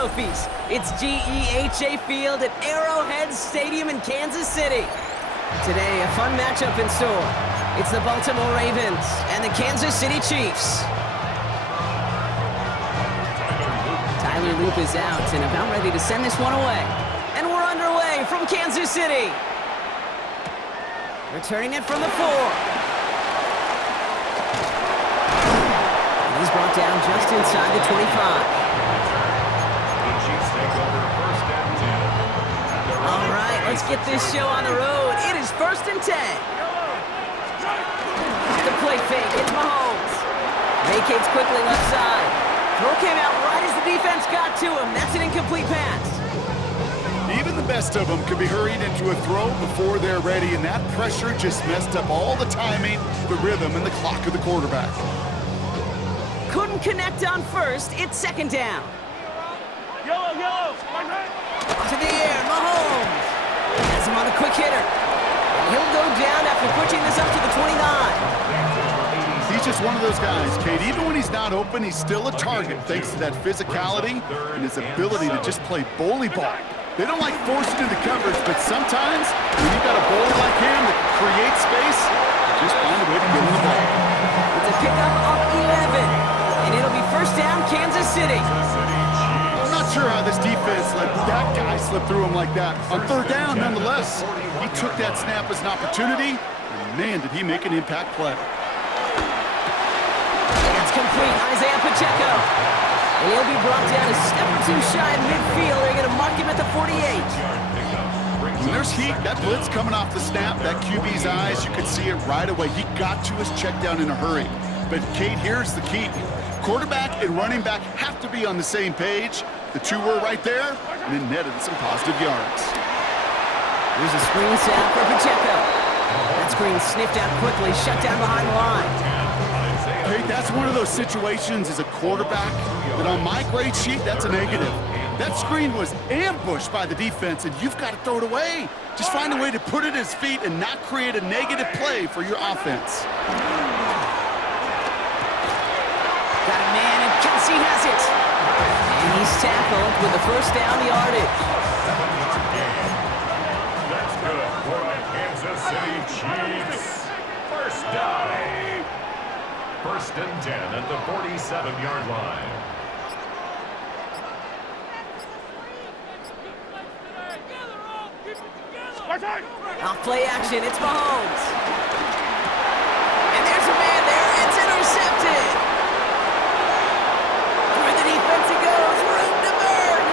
trophies. It's GEHA Field at Arrowhead Stadium in Kansas City. Today, a fun matchup in store. It's the Baltimore Ravens and the Kansas City Chiefs. Tyler Loop is out and about ready to send this one away. And we're underway from Kansas City. Returning it from the 4. And he's brought down just inside the 25. The Chiefs take over first and 10. All right, let's get this show on the road. It is first and 10. The play fake, it's Mahomes. Vacates quickly left side. Throw came out right as the defense got to him. That's an incomplete pass. Even the best of them could be hurried into a throw before they're ready, and that pressure just messed up all the timing, the rhythm, and the clock of the quarterback. Couldn't connect on first. It's second down. Yellow. To the air, Mahomes. Has him on a quick hitter. And he'll go down after pushing this up to the 29. He's just one of those guys, Kate. Even when he's not open, he's still a target thanks to that physicality and his ability to just play bully ball. They don't like forcing into coverage, but sometimes when you've got a bowler like him that can create space, just find a way to get him the ball. It's a pickup of 11, and it'll be first down, Kansas City. I'm not sure how this defense let that guy slip through him like that. On third down, nonetheless, he took that snap as an opportunity, and man, did he make an impact play. It's complete, Isaiah Pacheco. And he'll be brought down a step or two shy of midfield. They're going to mark him at the 48. When there's heat, that blitz coming off the snap, that QB's eyes, you could see it right away. He got to his check down in a hurry. But, Kate, here's the key. Quarterback and running back have to be on the same page. The two were right there, and it netted some positive yards. Here's a screen set for Pacheco. That screen sniffed out quickly, shut down behind the line. Hey, that's one of those situations as a quarterback that on my grade sheet, that's a negative. That screen was ambushed by the defense, and you've got to throw it away. Just find a way to put it at his feet and not create a negative play for your offense. Got a man, and Kelsey has it. And he's tackled with the first down yardage. 7-yard gain. That's good for the Kansas City Chiefs. First down. First and 10 at the 47-yard line. Off play action, it's Mahomes. And there's a man there, it's intercepted. Through the defense it goes, room to burn.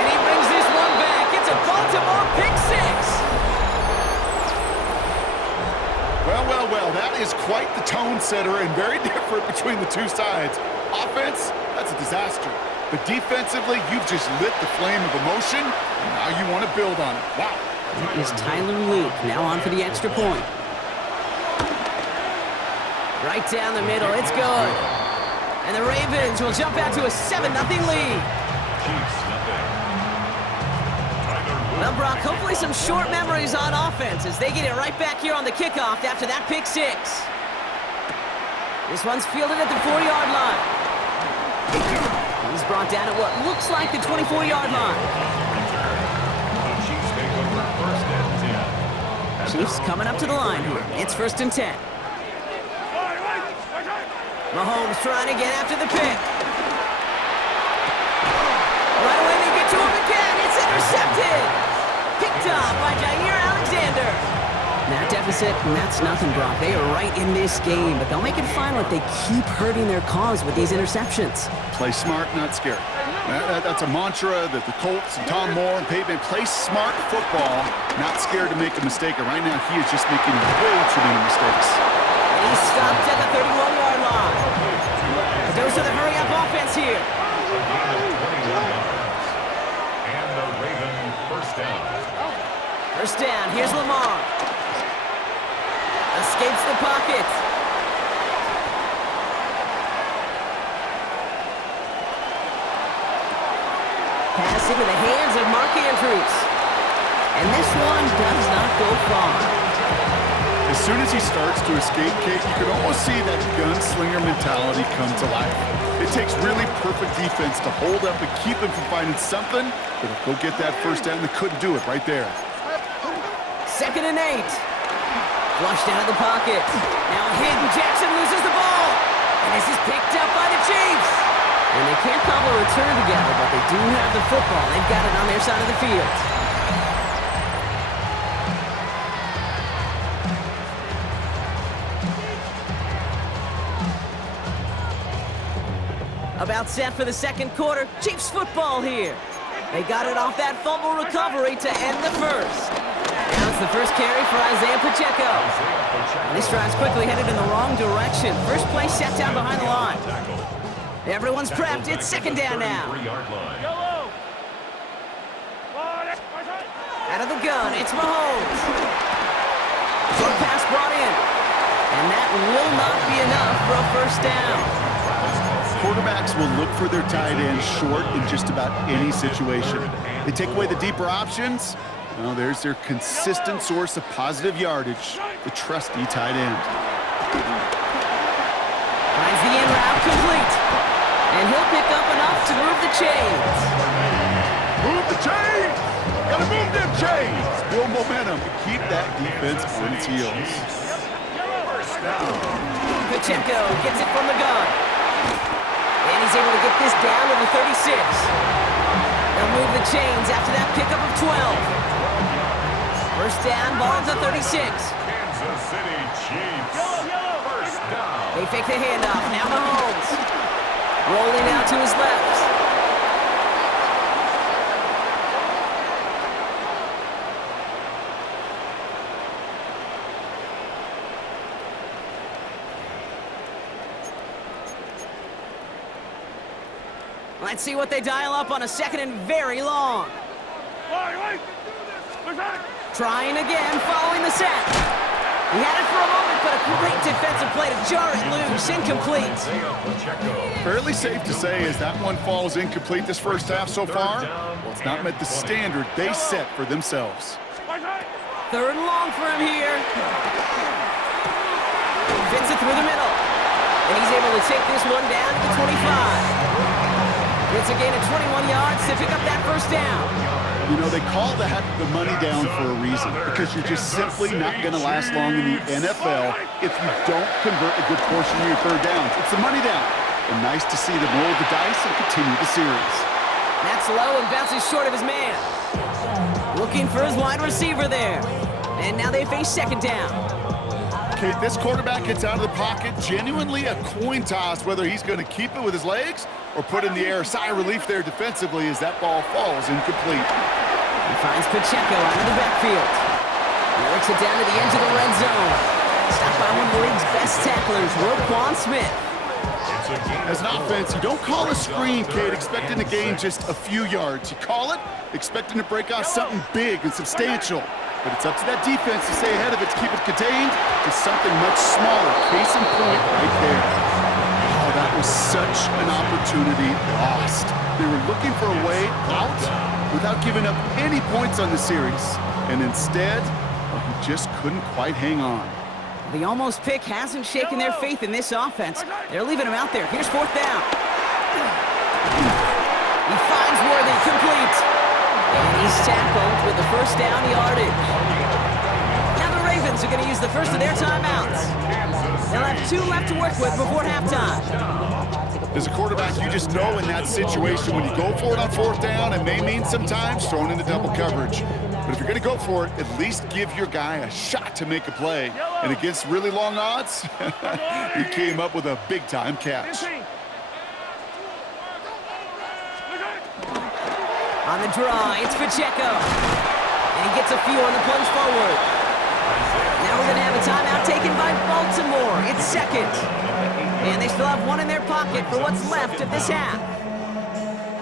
And he brings this one back. It's a Baltimore pick six. Well, that is quite the tone setter and very different between the two sides. Offense, that's a disaster. But defensively, you've just lit the flame of emotion, and now you want to build on it. Wow. That is Tyler Luke, now on for the extra point. Right down the middle, it's good. And the Ravens will jump out to a 7-0 lead. Chiefs nothing. Well, Brock, hopefully some short memories on offense as they get it right back here on the kickoff after that pick six. This one's fielded at the 4-yard line. He's brought down at what looks like the 24-yard line. The Chiefs take over first and 10. Chiefs coming up to the line here. It's first and 10. Mahomes trying to get after the pick. Right away they get to him again. It's intercepted. Picked up by Jair Alexander. That deficit, and that's nothing, Brock. They are right in this game, but they'll make it final if they keep hurting their cause with these interceptions. Play smart, not scared. That's a mantra that the Colts and Tom Moore and Peyton play smart football, not scared to make a mistake. And right now, he is just making way too many mistakes. And he's stopped at the 31-yard line. Those are the hurry-up offense here. A gain of 21 yards. And the Raven first down. First down, here's Lamar. Escapes the pocket. Pass into the hands of Mark Andrews. And this one does not go far. As soon as he starts to escape, Kate, you can almost see that gunslinger mentality come to life. It takes really perfect defense to hold up and keep him from finding something that'll go get that first down. They couldn't do it right there. 2nd and 8. Flushed out of the pocket. Now Hayden Jackson loses the ball. And this is picked up by the Chiefs. And they can't cobble a return together, but they do have the football. They've got it on their side of the field. About set for the 2nd quarter. Chiefs football here. They got it off that fumble recovery to end the first. Now it's the first carry for Isaiah Pacheco. And this drive's quickly headed in the wrong direction. First play set down behind the line. Everyone's prepped. It's 2nd down now. Out of the gun, it's Mahomes. Short pass brought in. And that will not be enough for a first down. Quarterbacks will look for their tight end short in just about any situation. They take away the deeper options. Well, there's their consistent source of positive yardage, the trusty tight end. Finds the in route complete. And he'll pick up enough to move the chains. Move the chains! Gotta move them chains! Build momentum and keep that defense on its heels. Pacheco gets it from the gun. And he's able to get this down to the 36. They'll move the chains after that pickup of 12. First down, ball at the 36. Kansas City Chiefs. First down. They fake the handoff. Now Mahomes. Rolling out to his left. Let's see what they dial up on a 2nd and very long. Trying again, following the set. He had it for a moment, but a great defensive play to jar it loose. Incomplete. Fairly safe to say as that one falls incomplete this first half so far, well, it's not met the standard they set for themselves. 3rd and long for him here. Fits it through the middle. And he's able to take this one down to the 25. It's a gain of 21 yards to pick up that first down. You know, they call that the money down for a reason, because you're just simply not going to last long in the NFL if you don't convert a good portion of your 3rd downs. It's the money down. And nice to see them roll the dice and continue the series. That's low and bounces short of his man. Looking for his wide receiver there. And now they face 2nd down. Kate, this quarterback gets out of the pocket, genuinely a coin toss whether he's going to keep it with his legs or put in the air. Sigh of relief there defensively as that ball falls incomplete. He finds Pacheco out of the backfield. He works it down to the edge of the red zone. Stopped by one of the league's best tacklers, Roquan Smith. As an offense, you don't call a screen, Kate, expecting to gain just a few yards. You call it expecting to break out something big and substantial. But it's up to that defense to stay ahead of it, to keep it contained to something much smaller. Case in point right there. Oh, that was such an opportunity lost. They were looking for a way out without giving up any points on the series. And instead, well, he just couldn't quite hang on. The almost pick hasn't shaken their faith in this offense. They're leaving him out there. Here's 4th down. He finds Worthy, complete. And he's tackled with the first down yardage. Now the Ravens are going to use the first of their timeouts. They'll have 2 left to work with before halftime. As a quarterback, you just know in that situation when you go for it on 4th down, it may mean sometimes throwing into double coverage. But if you're going to go for it, at least give your guy a shot to make a play. And against really long odds, he came up with a big-time catch. On the draw, it's Pacheco. And he gets a few on the plunge forward. Now we're going to have a timeout taken by Baltimore. It's 2nd. And they still have 1 in their pocket for what's left of this half.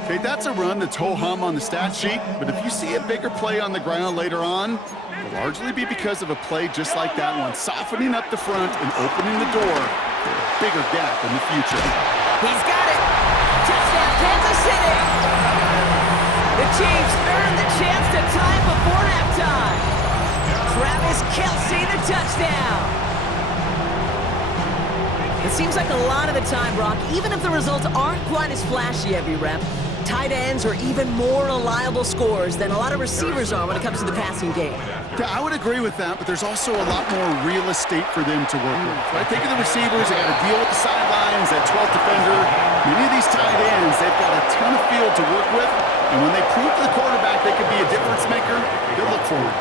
Okay, that's a run that's ho-hum on the stat sheet, but if you see a bigger play on the ground later on, it'll largely be because of a play just like that one, softening up the front and opening the door for a bigger gap in the future. He's got it. Touchdown, Kansas City. The Chiefs earned the chance to tie before halftime. Travis Travis Kelce, the touchdown. It seems like a lot of the time, Brock, even if the results aren't quite as flashy every rep, tight ends are even more reliable scorers than a lot of receivers are when it comes to the passing game. Yeah, I would agree with that, but there's also a lot more real estate for them to work with. Right? Think of the receivers, they got to deal with the sidelines, that 12th defender. Many of these tight ends, they've got a ton of field to work with, and when they prove to the quarterback they can be a difference maker, they'll look for it.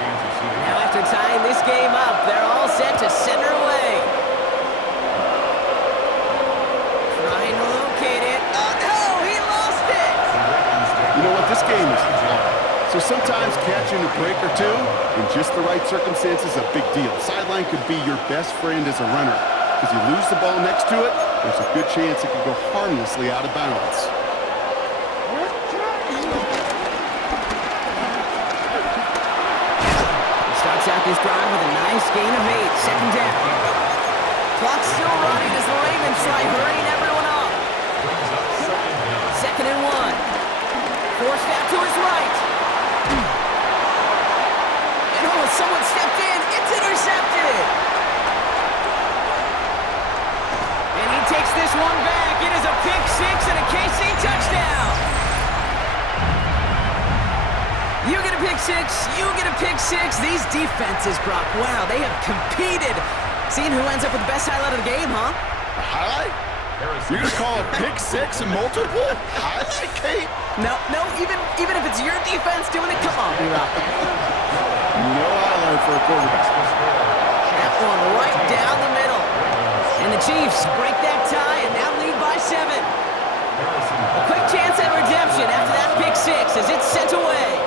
Now after tying this game up, they're all set to send her away. Trying to locate it. Oh no, he lost it! You know what, this game is hard. So sometimes catching a break or two in just the right circumstances is a big deal. Sideline could be your best friend as a runner. Because you lose the ball next to it, there's a good chance it could go harmlessly out of bounds. He starts out this drive with a nice gain of 8. Second down. Clock's still running as the Ravens try hurrying everyone up. Second and 1. Forced out to his right. And oh, someone stepped in. It's intercepted. And he takes this one back. It is a pick 6 and a KC touchdown. You get a pick 6. You get a pick 6. These defenses, Brock, wow, they have competed. Seeing who ends up with the best highlight of the game, huh? A highlight? You're going to call a pick 6 and multiple? Highlight, Kate? No, even if it's your defense doing it, come on, B-Rock. No highlight for a quarterback. That one right down the middle. And the Chiefs break that tie and now lead by 7. A quick chance at redemption after that pick 6 as it's sent away.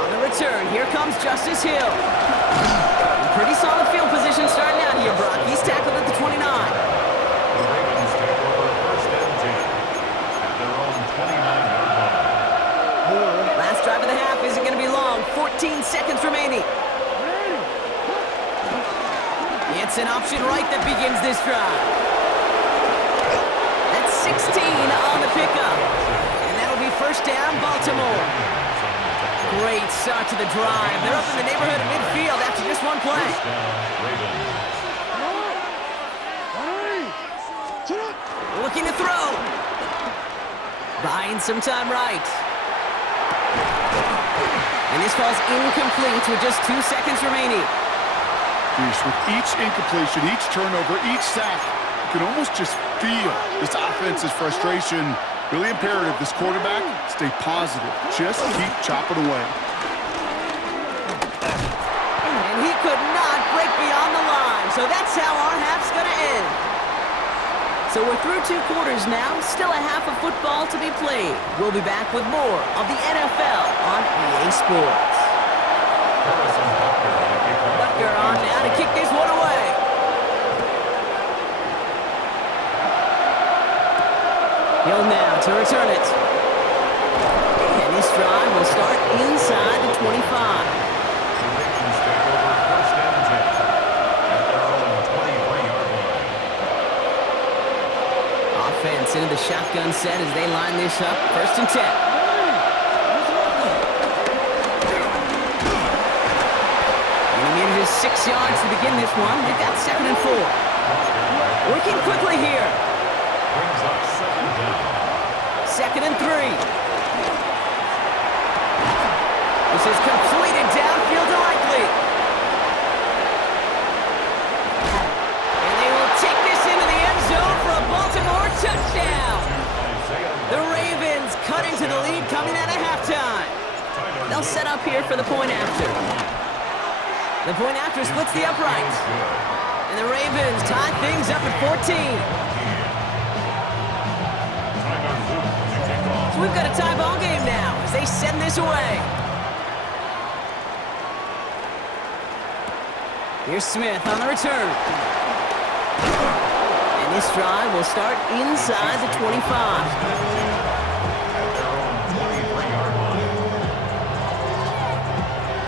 On the return, here comes Justice Hill. Pretty solid field position starting out here, Brock. He's tackled at the 29. The Ravens take over first and 10 at their own 29-yard line. Last drive of the half isn't going to be long. 14 seconds remaining. It's an option right that begins this drive. That's 16 on the pickup. And that'll be first down, Baltimore. Great start to the drive. They're up in the neighborhood of midfield after just one play. Looking to throw. Buying some time right. And this falls incomplete with just 2 seconds remaining. With each incompletion, each turnover, each sack, you can almost just feel this offense's frustration. Really imperative, this quarterback, stay positive. Just keep chopping away. And he could not break beyond the line, so that's how our half's going to end. So we're through 2 quarters now, still a half of football to be played. We'll be back with more of the NFL on EA Sports. Butker on now to kick this one away. Hill now to return it. And this drive will start inside the 25. The Ravens take over first and 10 at their own 23-yard line. Offense into the shotgun set as they line this up. First and 10. And he needed just 6 yards to begin this one. They've got second and 4. Working quickly here. Brings up second down. Second and 3. This is completed downfield to Likely. And they will take this into the end zone for a Baltimore touchdown. The Ravens cut into the lead coming out of halftime. They'll set up here for the point after. The point after splits the uprights. And the Ravens tie things up at 14. So we've got a tie ball game now as they send this away. Here's Smith on the return. And this drive will start inside the 25.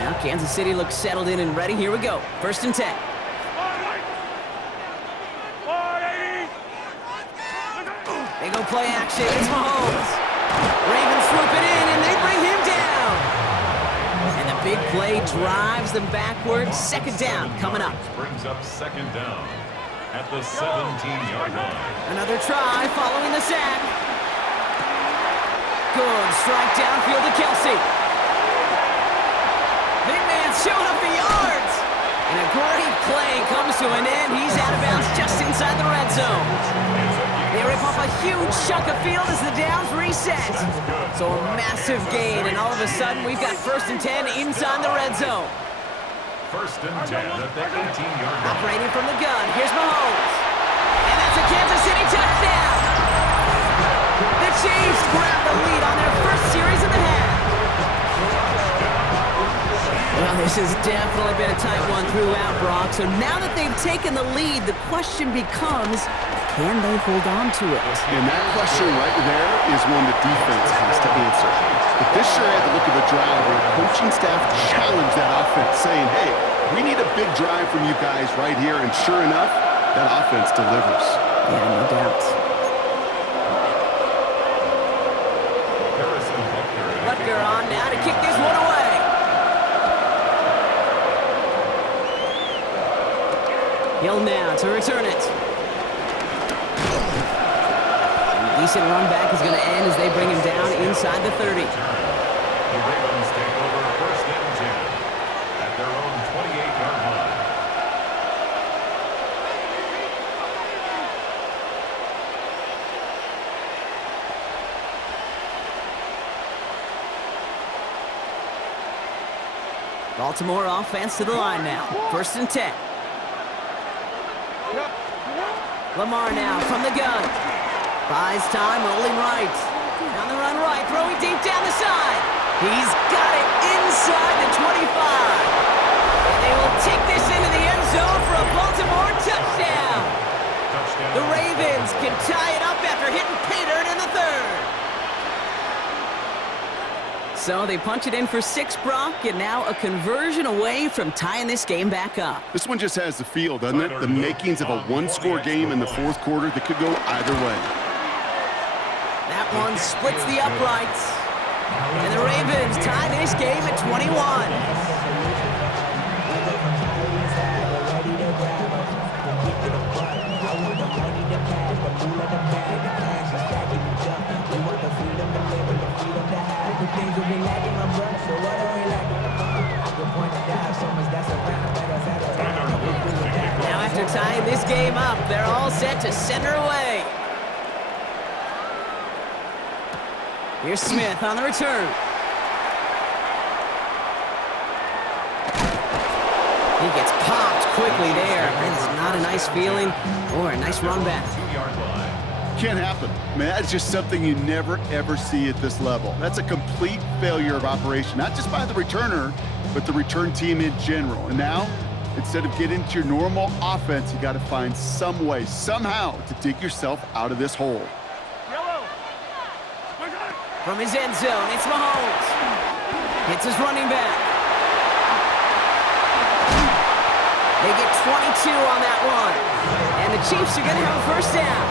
Now Kansas City looks settled in and ready. Here we go. First and 10. They go play action. It's Mahomes. Ravens swoop it in, and they bring him down. And the Big play drives them backwards. Second down coming up. Brings up second down at the 17-yard line. Another try following the sack. Good strike downfield to Kelsey. Big man showing up the yards. And a great play comes to an end. He's out of bounds just inside the red zone. They rip off a huge chunk of field as the downs reset. So a massive gain, and all of a sudden we've got 1st and 10 inside the red zone. 1st and 10 at the 18-yard line. Operating from the gun, here's Mahomes. And that's a Kansas City touchdown. The Chiefs grab the lead on their first series of the half. Well, this has definitely been a tight one throughout, Brock. So now that they've taken the lead, the question becomes, can they hold on to it? And that question right there is one the defense has to answer. But this sure had the look of a drive where coaching staff challenged that offense, saying, hey, we need a big drive from you guys right here. And sure enough, that offense delivers. Yeah, no doubt. Butker on now to kick this one away. Hill now to return it. And decent run back is going to end as they bring him down inside the 30. The Ravens take over 1st and 10 at their own 28-yard line. Baltimore offense to the line now. 1st and 10. Lamar now from the gun. Buys time, rolling right. On the run right, throwing deep down the side. He's got it inside the 25. And they will take this into the end zone for a Baltimore touchdown. The Ravens can tie it up after hitting pay dirt in the 3rd. So they punch it in for 6, Brock, and now a conversion away from tying this game back up. This one just has the feel, doesn't it? The makings of a one-score game in the 4th quarter that could go either way. That one splits the uprights. And the Ravens tie this game at 21. Now after tying this game up, they're all set to send her away. Here's Smith on the return. He gets popped quickly there. That is not a nice feeling or a nice run back. 2-yard line. Can't happen. Man, that's just something you never, ever see at this level. That's a complete failure of operation, not just by the returner, but the return team in general. And now, instead of getting into your normal offense, you got to find some way, somehow, to dig yourself out of this hole. From his end zone, it's Mahomes. Hits his running back. They get 22 on that one. And the Chiefs are going to have a 1st down.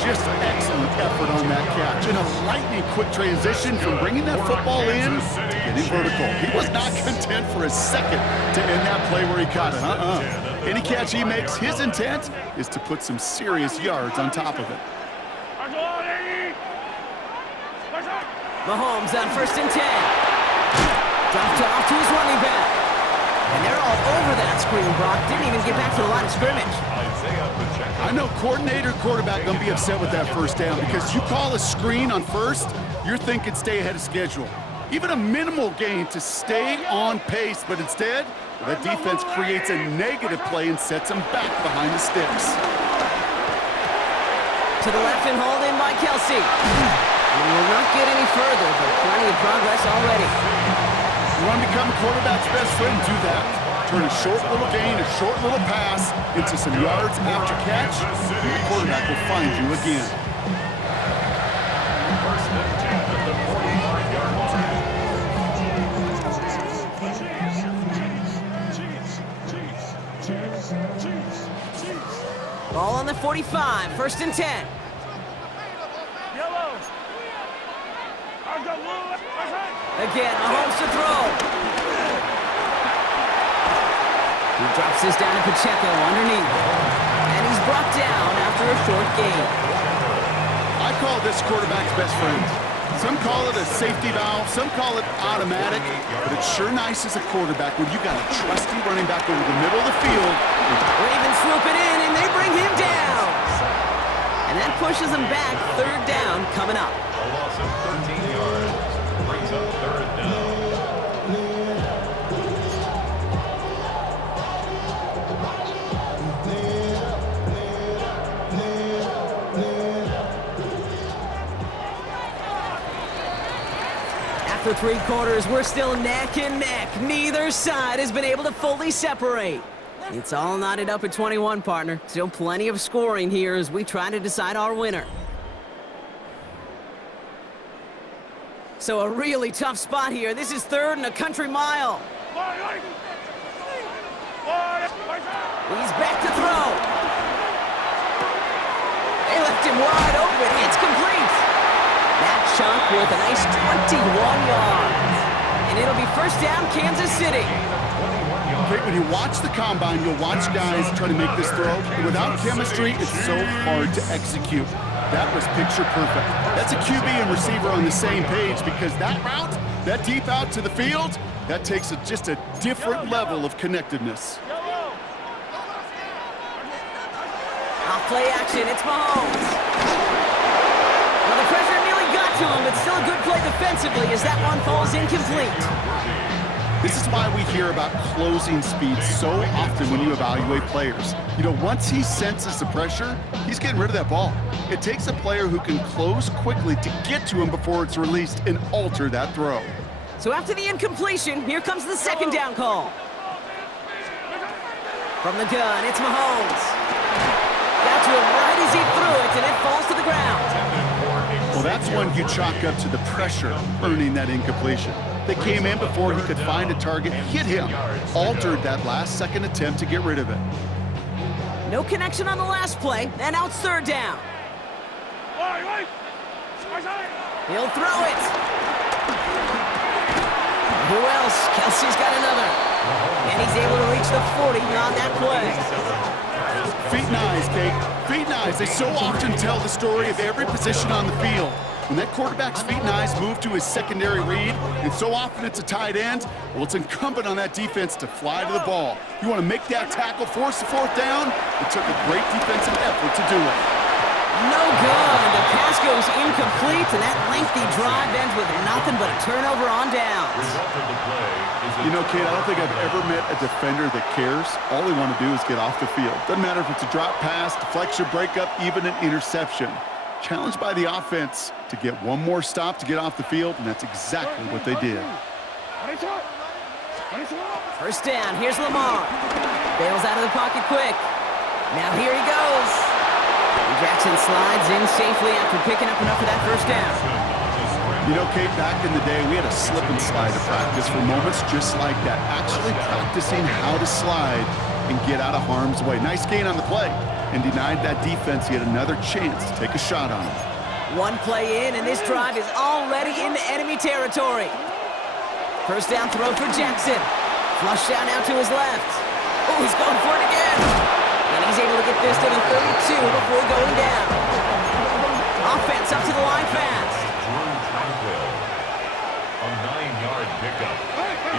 Just excellent effort on that catch. And a lightning quick transition from bringing that football in to getting vertical. He was not content for a second to end that play where he caught it. Any catch he makes, his intent is to put some serious yards on top of it. Mahomes on 1st and 10. Dumped off to his running back. And they're all over that screen, Brock. Didn't even get back to the line of scrimmage. I know coordinator, quarterback going to be upset with that 1st down because you call a screen on 1st, you're thinking stay ahead of schedule. Even a minimal gain to stay on pace, but instead, that defense creates a negative play and sets them back behind the sticks. To the left and hold in by Kelsey. We will not get any further, but plenty of progress already. You want to become a quarterback's best friend? Do that. Turn a short little gain, a short little pass into some yards after catch, and the quarterback will find you again. 1st and 10 at the 45-yard line. Ball on the 45, 1st and 10. Again, Mahomes to throw. He drops this down to Pacheco underneath. And he's brought down after a short gain. I call this quarterback's best friend. Some call it a safety valve, some call it automatic, but it's sure nice as a quarterback when you got a trusty running back over the middle of the field. Ravens swooping in, and they bring him down. And that pushes him back. Third down coming up. A loss of 13 yards brings up third down. After 3 quarters, we're still neck and neck. Neither side has been able to fully separate. It's all knotted up at 21, partner. Still plenty of scoring here as we try to decide our winner. So a really tough spot here. This is third and a country mile. He's back to throw. They left him wide open. It's complete. That chunk with a nice 21 yards. And it'll be first down, Kansas City. Okay, when you watch the combine, you'll watch guys try to make this throw. Without chemistry, it's so hard to execute. That was picture perfect. That's a QB and receiver on the same page because that route, that deep out to the field, that takes just a different level of connectedness. Off play action, it's Mahomes. Well, the pressure nearly got to him, but still a good play defensively as that one falls incomplete. This is why we hear about closing speed so often when you evaluate players. You know, once he senses the pressure, he's getting rid of that ball. It takes a player who can close quickly to get to him before it's released and alter that throw. So after the incompletion, here comes the second down call. From the gun, it's Mahomes. Got to him right as he threw it, and it falls to the ground. Well, that's one you chalk up to the pressure earning that incompletion. They came in before he could find a target, hit him, altered that last-second attempt to get rid of it. No connection on the last play, and now it's third down. He'll throw it. Who else? Kelsey's got another. And he's able to reach the 40 on that play. Feet and eyes, Kate. Feet and eyes. They so often tell the story of every position on the field. When that quarterback's feet and eyes move to his secondary read, and so often it's a tight end, well, it's incumbent on that defense to fly to the ball. You want to make that tackle, force the fourth down? It took a great defensive effort to do it. No good. The pass goes incomplete, and that lengthy drive ends with nothing but a turnover on downs. You know, Kate, I don't think I've ever met a defender that cares. All they want to do is get off the field. Doesn't matter if it's a drop pass, deflection, breakup, even an interception. Challenged by the offense to get one more stop to get off the field, and that's exactly what they did. First down, here's Lamar. Bails out of the pocket quick. Now here he goes. And Jackson slides in safely after picking up enough of that first down. You know, Kate, back in the day, we had a slip and slide to practice for moments just like that. Actually practicing how to slide and get out of harm's way. Nice gain on the play. And denied that defense yet another chance to take a shot on him. One play in, and this drive is already into enemy territory. First down throw for Jackson. Flush down now to his left. Oh, he's going for it again. And he's able to get this to the 32 before going down. Offense up to the line fast. A 9-yard pickup.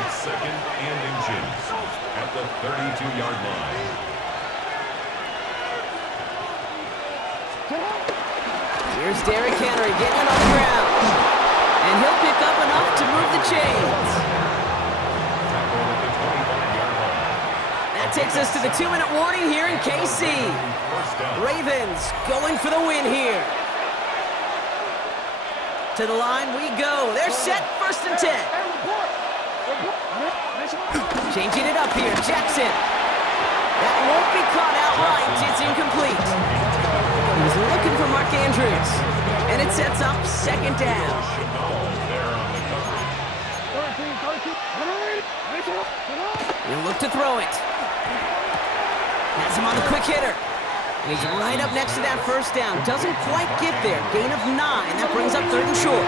It's second and inches at the 32-yard line. Here's Derrick Henry getting it on the ground. And he'll pick up enough to move the chains. That takes us to the 2-minute warning here in KC. Ravens going for the win here. To the line we go. They're set, first and 10. Changing it up here, Jackson. That won't be caught outright. It's incomplete. He's looking for Mark Andrews. And it sets up second down. He'll look to throw it. Has him on the quick hitter. And he's right up next to that first down. Doesn't quite get there. Gain of 9. That brings up third and short.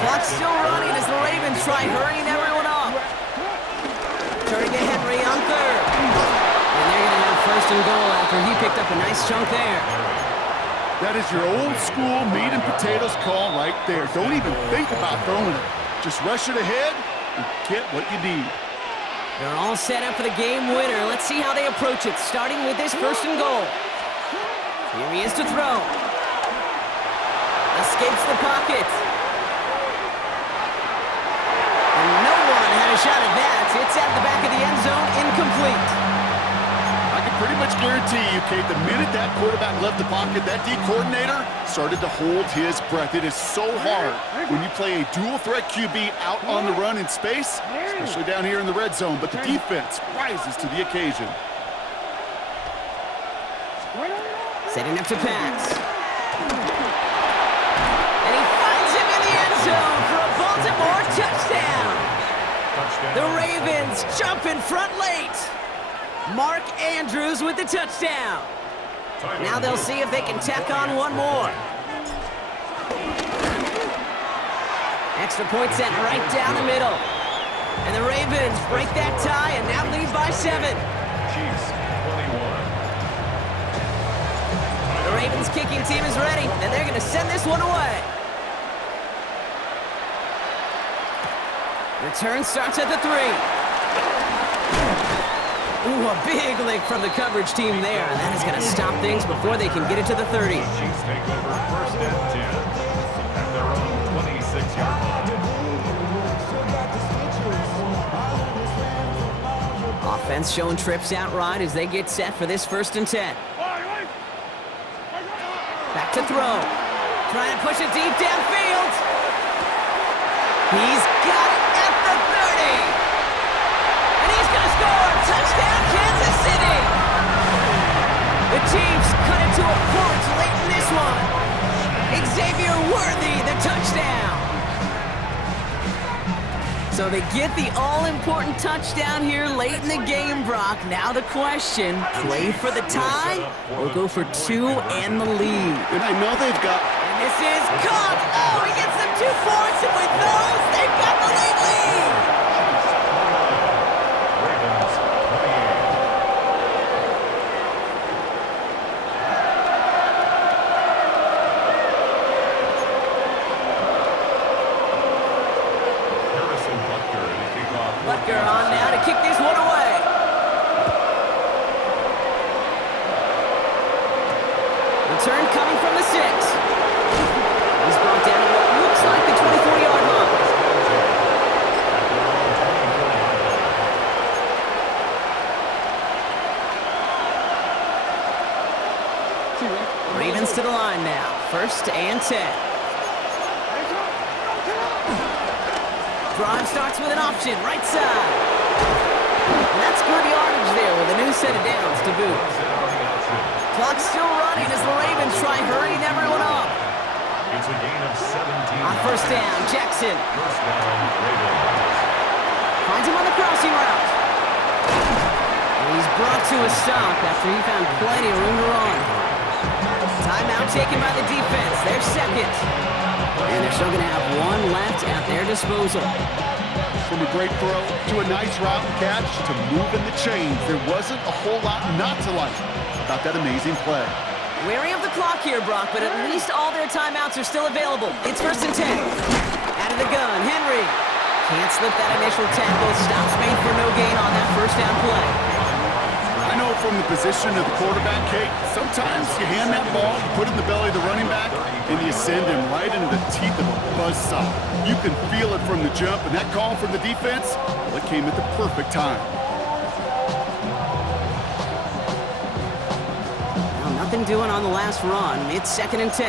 Clock's still running as the Ravens try hurrying everyone up. Turning to Henry on third. first and goal after he picked up a nice chunk there. That is your old school meat and potatoes call right there. Don't even think about throwing it. Just rush it ahead and get what you need. They're all set up for the game winner. Let's see how they approach it, starting with this first and goal. Here he is to throw. Escapes the pocket. And no one had a shot at that. It's at the back of the end zone, incomplete. I can pretty much guarantee you, Kate, the minute that quarterback left the pocket, that D coordinator started to hold his breath. It is so hard when you play a dual-threat QB out on the run in space, especially down here in the red zone, but the defense rises to the occasion. Setting up to pass. And he finds him in the end zone for a Baltimore touchdown. The Ravens jump in front late. Mark Andrews with the touchdown. Now they'll see if they can tack on one more. Extra point sent right down the middle. And the Ravens break that tie and now lead by 7. Chiefs 21. The Ravens kicking team is ready, and they're going to send this one away. Return starts at the 3. Ooh, a big lick from the coverage team there, and that is going to stop things before they can get it to the 30. Chiefs take over first and 10 at their own 26-yard line. Offense showing trips out right as they get set for this first and 10. Back to throw. Trying to push it deep downfield. He's got it at the 30. And he's going to score. Touchdown, Kansas City. The Chiefs cut it to a punch late in this one. Xavier Worthy, the touchdown. So they get the all-important touchdown here late in the game, Brock. Now the question, play for the tie or go for 2 and the lead? And I know they've got... And this is caught. Oh, he gets them 2 points, and with those, they've got the late lead. Ravens 28. Butker on now to kick this one away. Return coming from the 6. He's brought down to what looks like the 24-yard line. Ravens to the line now. First and 10. Drive starts with an option, right side. And that's good yardage there with a new set of downs to boot. Clock's still running as the Ravens try hurrying everyone up. It's a gain of 17. On first down, Jackson. First down, Ravens. Finds him on the crossing route. And he's brought to a stop after he found plenty of room to run. Timeout taken by the defense. Their second. And they're still going to have one left at their disposal. From a great throw to a nice route and catch to moving the chains. There wasn't a whole lot not to like about that amazing play. Wary of the clock here, Brock, but at least all their timeouts are still available. It's first and 10. Out of the gun, Henry. Can't slip that initial tackle. Stops made for no gain on that first down play. I know from the position of the quarterback, Kate, sometimes you hand that ball, you put it in the belly of the running back, and you send him right into the teeth of a buzzsaw. You can feel it from the jump, and that call from the defense, well, it came at the perfect time. Well, nothing doing on the last run. It's second and 10.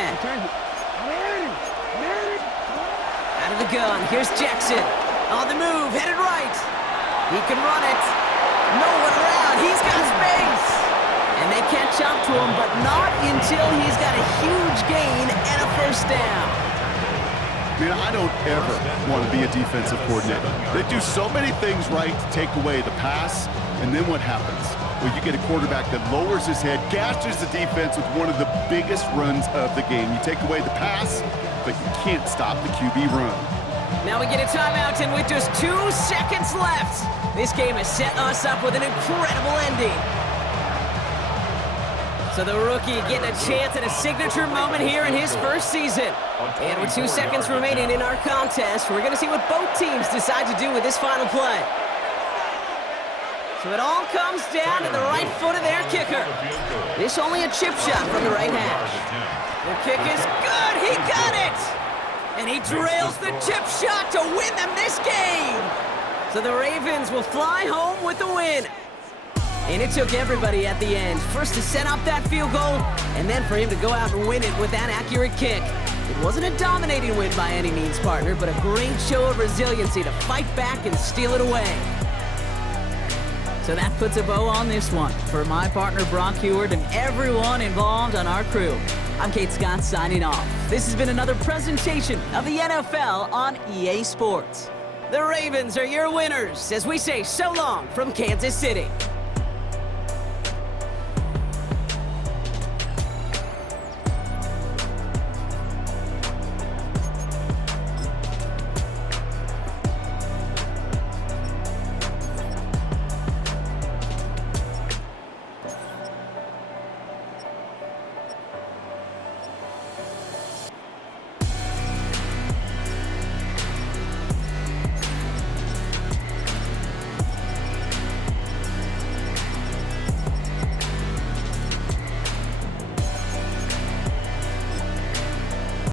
Out of the gun, here's Jackson. On the move, headed right. He can run it. No one around. He's got space. And they catch up to him, but not until he's got a huge gain and a first down. Man, I don't ever want to be a defensive coordinator. They do so many things right to take away the pass, and then what happens? Well, you get a quarterback that lowers his head, gashes the defense with one of the biggest runs of the game. You take away the pass, but you can't stop the QB run. Now we get a timeout, and with just 2 seconds left, this game has set us up with an incredible ending. So the rookie getting a chance at a signature moment here in his first season. And with 2 seconds remaining in our contest, we're going to see what both teams decide to do with this final play. So it all comes down to the right foot of their kicker. This only a chip shot from the right hash. The kick is good. He got it. And he drills the chip shot to win them this game. So the Ravens will fly home with the win. And it took everybody at the end. First to set up that field goal, and then for him to go out and win it with that accurate kick. It wasn't a dominating win by any means, partner, but a great show of resiliency to fight back and steal it away. So that puts a bow on this one. For my partner, Brock Heward, and everyone involved on our crew, I'm Kate Scott signing off. This has been another presentation of the NFL on EA Sports. The Ravens are your winners as we say so long from Kansas City.